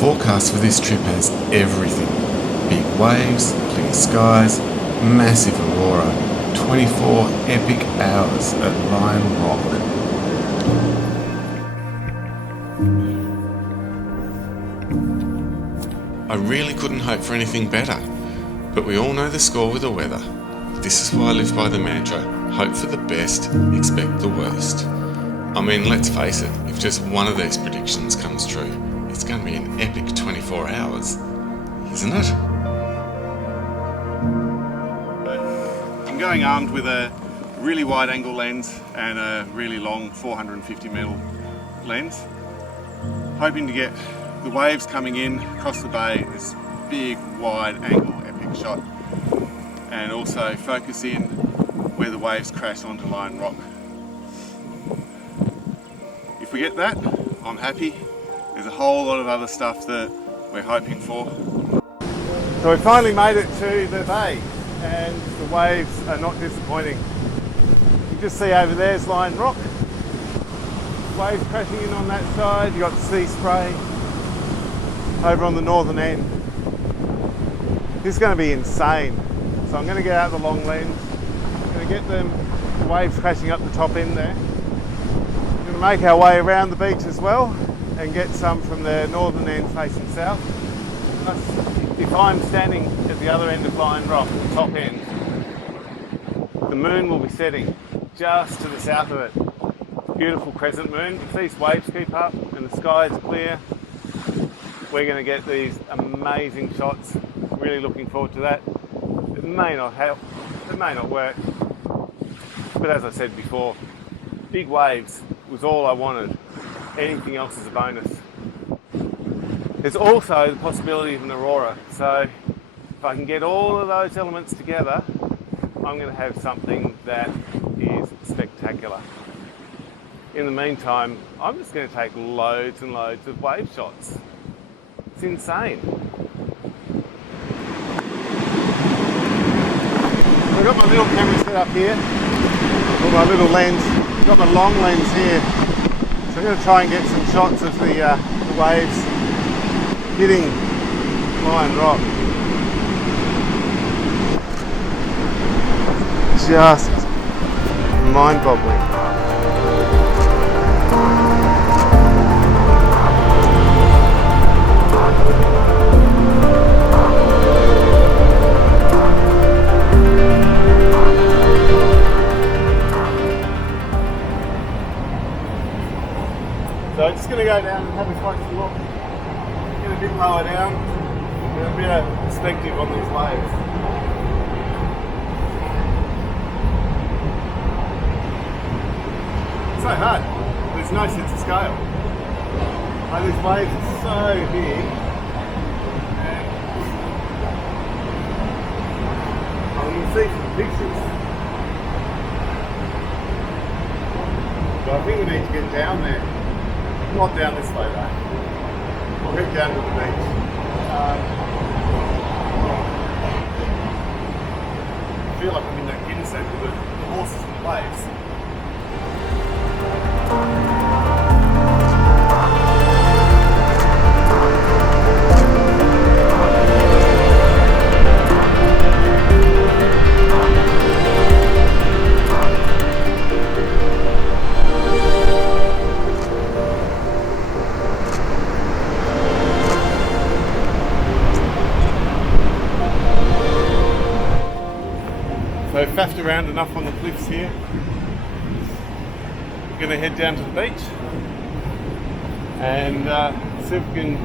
forecast for this trip has everything. Big waves, clear skies, massive aurora, 24 epic hours at Lion Rock. I really couldn't hope for anything better, but we all know the score with the weather. This is why I live by the mantra, hope for the best, expect the worst. I mean, let's face it, if just one of these predictions comes true, it's going to be an epic 24 hours, isn't it? I'm going armed with a really wide angle lens and a really long 450mm lens, hoping to get the waves coming in across the bay, this big wide angle epic shot, and also focus in where the waves crash onto Lion Rock. If we get that, I'm happy. There's a whole lot of other stuff that we're hoping for. So we finally made it to the bay and the waves are not disappointing. You just see over there's Lion Rock, waves crashing in on that side, you've got sea spray over on the northern end. This is going to be insane. So I'm going to get out the long lens, I'm going to get the waves crashing up the top end there. We're going to make our way around the beach as well and get some from the northern end facing south. If I'm standing at the other end of Lion Rock, the top end, the moon will be setting just to the south of it. Beautiful crescent moon. If these waves keep up and the sky is clear, we're going to get these amazing shots. Really looking forward to that. It may not help, it may not work, but as I said before, big waves was all I wanted. Anything else is a bonus. There's also the possibility of an aurora, so if I can get all of those elements together, I'm going to have something that is spectacular. In the meantime, I'm just going to take loads and loads of wave shots. It's insane. I've got my little camera set up here, got my little lens, got my long lens here, so I'm going to try and get some shots of the waves hitting Lion Rock. Just mind-boggling. So I'm just going to go down and have a closer look, get a bit lower down, get a bit of perspective on these waves. It's so hard, there's no sense of scale. Like, these waves are so big, and you can see from the pictures. But I think we need to get down there. Not down this way though. I'll head down to the beach. I feel like I'm in that Guinness set with the horses and the waves. So I've faffed around enough on the cliffs here. We're going to head down to the beach and see if we can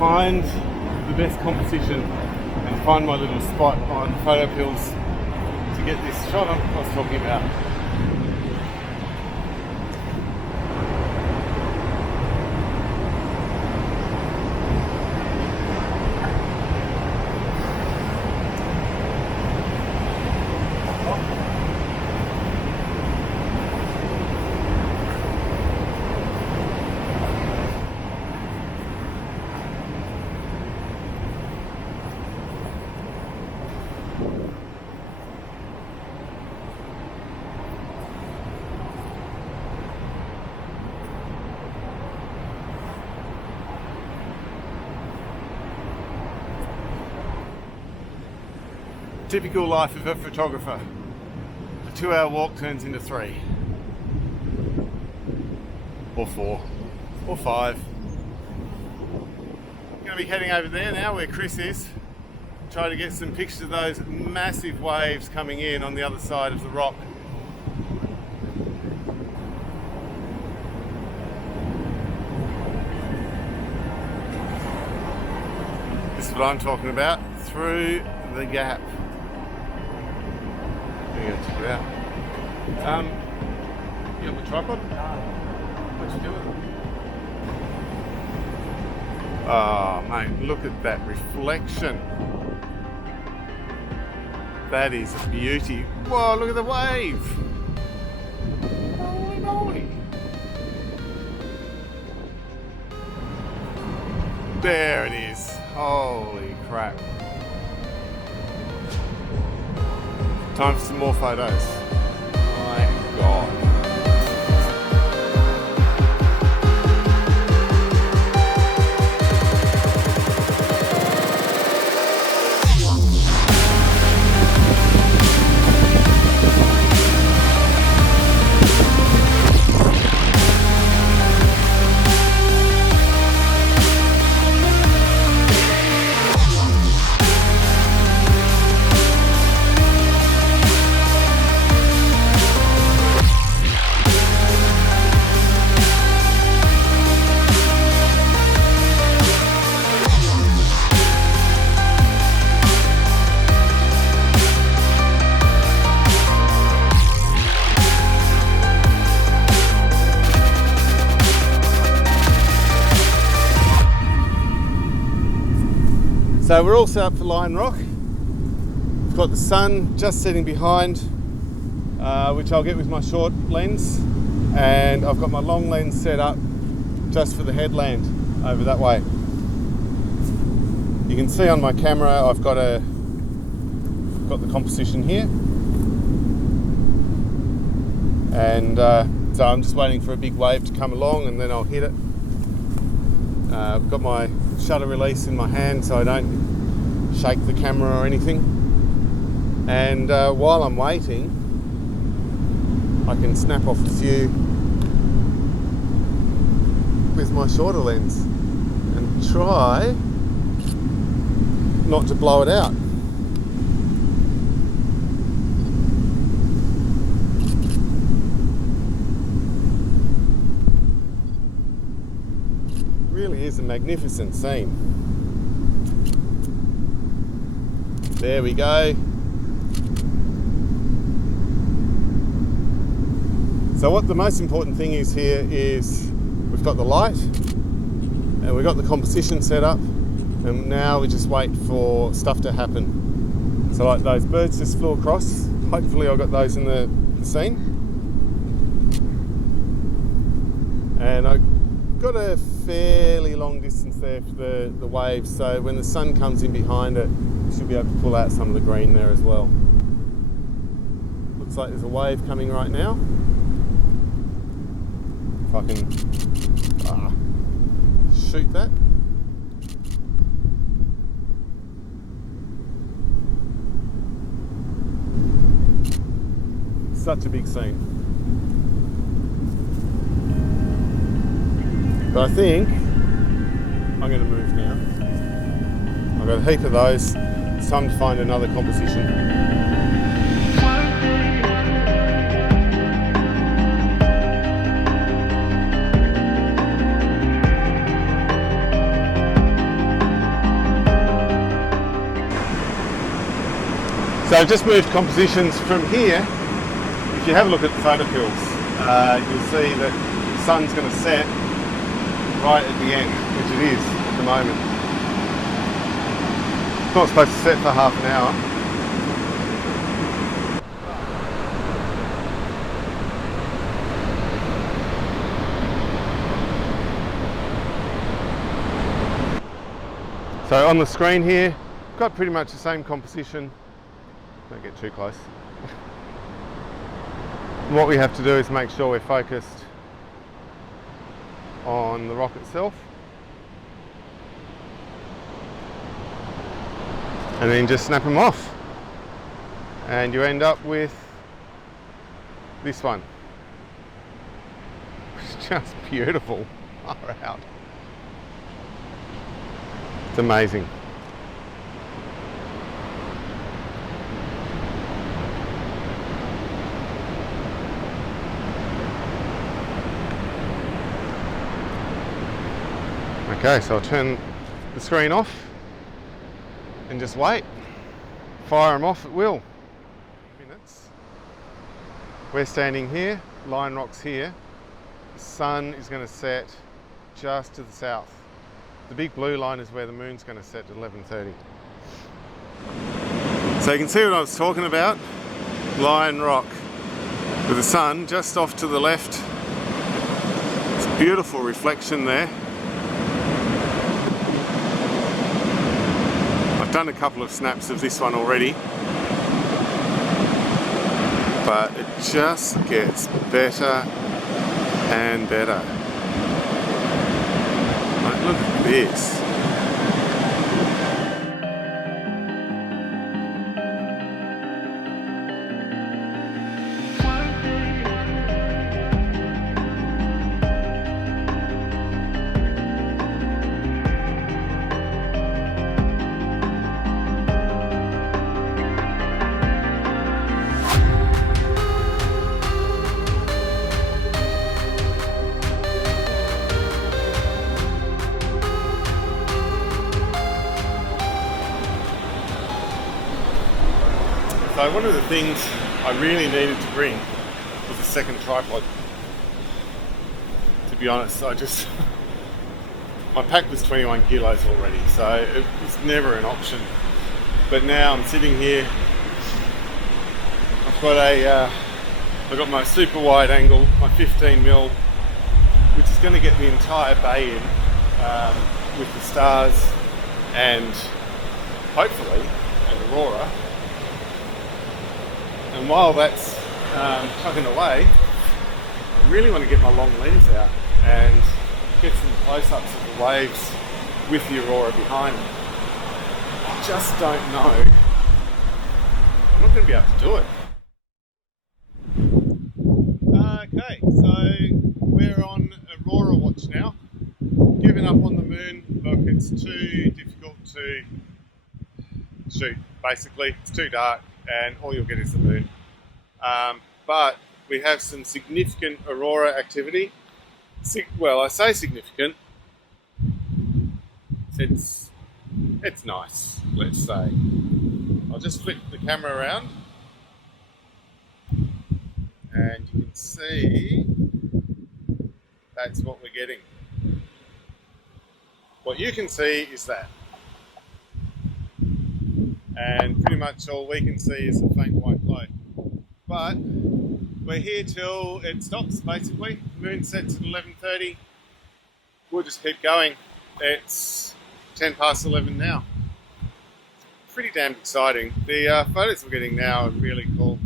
find the best composition and find my little spot on photo pills to get this shot I was talking about. Typical life of a photographer. A 2-hour walk turns into 3. Or 4. Or 5. I'm going to be heading over there now where Chris is. Try to get some pictures of those massive waves coming in on the other side of the rock. This is what I'm talking about. Through the gap. I'm going to check it out. You got the tripod? What you doing? Oh mate, look at that reflection. That is a beauty. Whoa, look at the wave. Holy moly. There it is. Holy crap. Time for some more photos. My God. So we're all set up for Lion Rock. We've got the sun just setting behind, which I'll get with my short lens, and I've got my long lens set up just for the headland over that way. You can see on my camera I've got the composition here, and so I'm just waiting for a big wave to come along and then I'll hit it. I've got my shutter release in my hand so I don't shake the camera or anything, and while I'm waiting I can snap off a few with my shorter lens and try not to blow it out. Really is a magnificent scene. There we go. So what the most important thing is here is we've got the light and we've got the composition set up, and now we just wait for stuff to happen. So like those birds just flew across. Hopefully I got those in the scene. And I got a fairly long distance there for the waves, so when the sun comes in behind it, you should be able to pull out some of the green there as well. Looks like there's a wave coming right now. If I can shoot that. Such a big scene. But I think I'm going to move now. I've got a heap of those. It's time to find another composition. So I've just moved compositions from here. If you have a look at the photo kills, you'll see that the sun's going to set right at the end, which it is at the moment. It's not supposed to set for half an hour. So on the screen here, got pretty much the same composition. Don't get too close. What we have to do is make sure we're focused on the rock itself, and then just snap them off. and you end up with this one. It's just beautiful. Far out. It's amazing. Okay, so I'll turn the screen off and just wait. Fire them off at will. Minutes. We're standing here, line rock's here. The sun is going to set just to the south. The big blue line is where the moon's going to set at 11:30. So you can see what I was talking about. Lion Rock with the sun just off to the left. It's a beautiful reflection there. I've done a couple of snaps of this one already, but it just gets better and better. Like, look at this. So one of the things I really needed to bring was a second tripod. To be honest, my pack was 21 kilos already, so it was never an option. But now I'm sitting here, I've got my super wide angle, my 15mm, which is going to get the entire bay in with the stars and hopefully an aurora. And while that's tugging away, I really want to get my long lens out and get some close-ups of the waves with the aurora behind me. I just don't know. I'm not going to be able to do it. Okay, so we're on aurora watch now. Giving up on the moon. Look, it's too difficult to shoot, basically. It's too dark and all you'll get is the moon. But we have some significant aurora activity. Well, I say significant. It's nice, let's say. I'll just flip the camera around and you can see that's what we're getting. What you can see is that. And pretty much all we can see is a faint white glow. But we're here till it stops, basically. The moon sets at 11:30. We'll just keep going. It's 10 past 11 now. Pretty damn exciting. The photos we're getting now are really cool.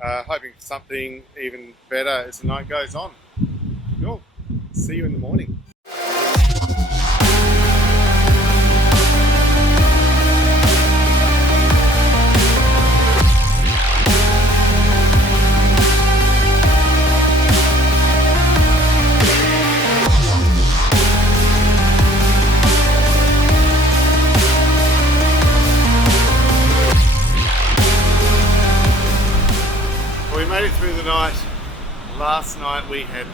Hoping for something even better as the night goes on. Cool. See you in the morning. Made it through the night. Last night we had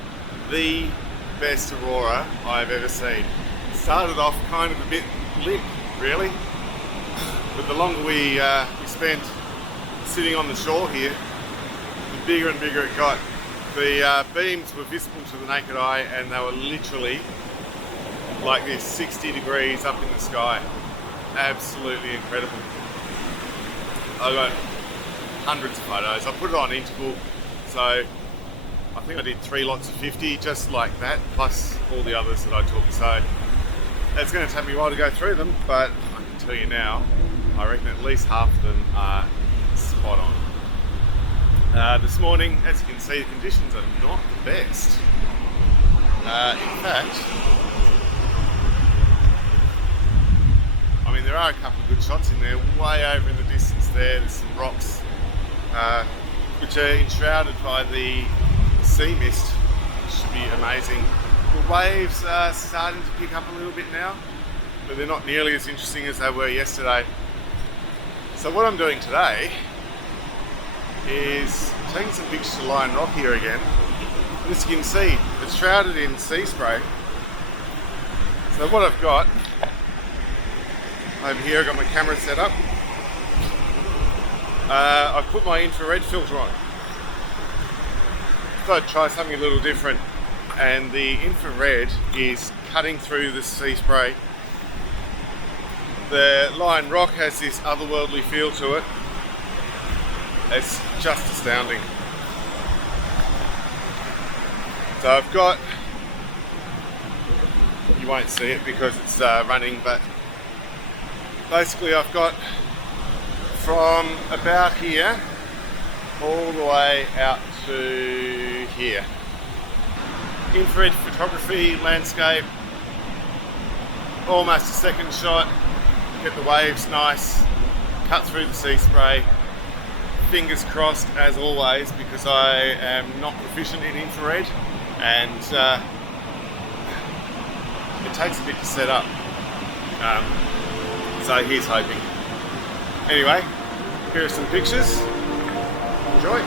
the best aurora I've ever seen. Started off kind of a bit limp, really, but the longer we spent sitting on the shore here, the bigger and bigger it got. The beams were visible to the naked eye and they were literally like this, 60 degrees up in the sky. Absolutely incredible. I got hundreds of photos. I put it on interval, so I think I did 3 lots of 50 just like that, plus all the others that I took. So it's going to take me a while to go through them, but I can tell you now, I reckon at least half of them are spot on. This morning, as you can see, the conditions are not the best. In fact, I mean, there are a couple of good shots in there, way over in the distance there. There's some rocks which are enshrouded by the sea mist, which should be amazing. The waves are starting to pick up a little bit now, but they're not nearly as interesting as they were yesterday. So what I'm doing today is taking some pictures of Lion Rock here again. As you can see, it's shrouded in sea spray. So what I've got over here, I've got my camera set up. I've put my infrared filter on. Thought I'd try something a little different, and the infrared is cutting through the sea spray. The Lion Rock has this otherworldly feel to it. It's just astounding. So I've got, you won't see it because it's running, but basically I've got from about here all the way out to here. Infrared photography, landscape, almost a second shot, get the waves nice, cut through the sea spray. Fingers crossed as always, because I am not proficient in infrared and it takes a bit to set up. So here's hoping. Anyway, here are some pictures. Enjoy.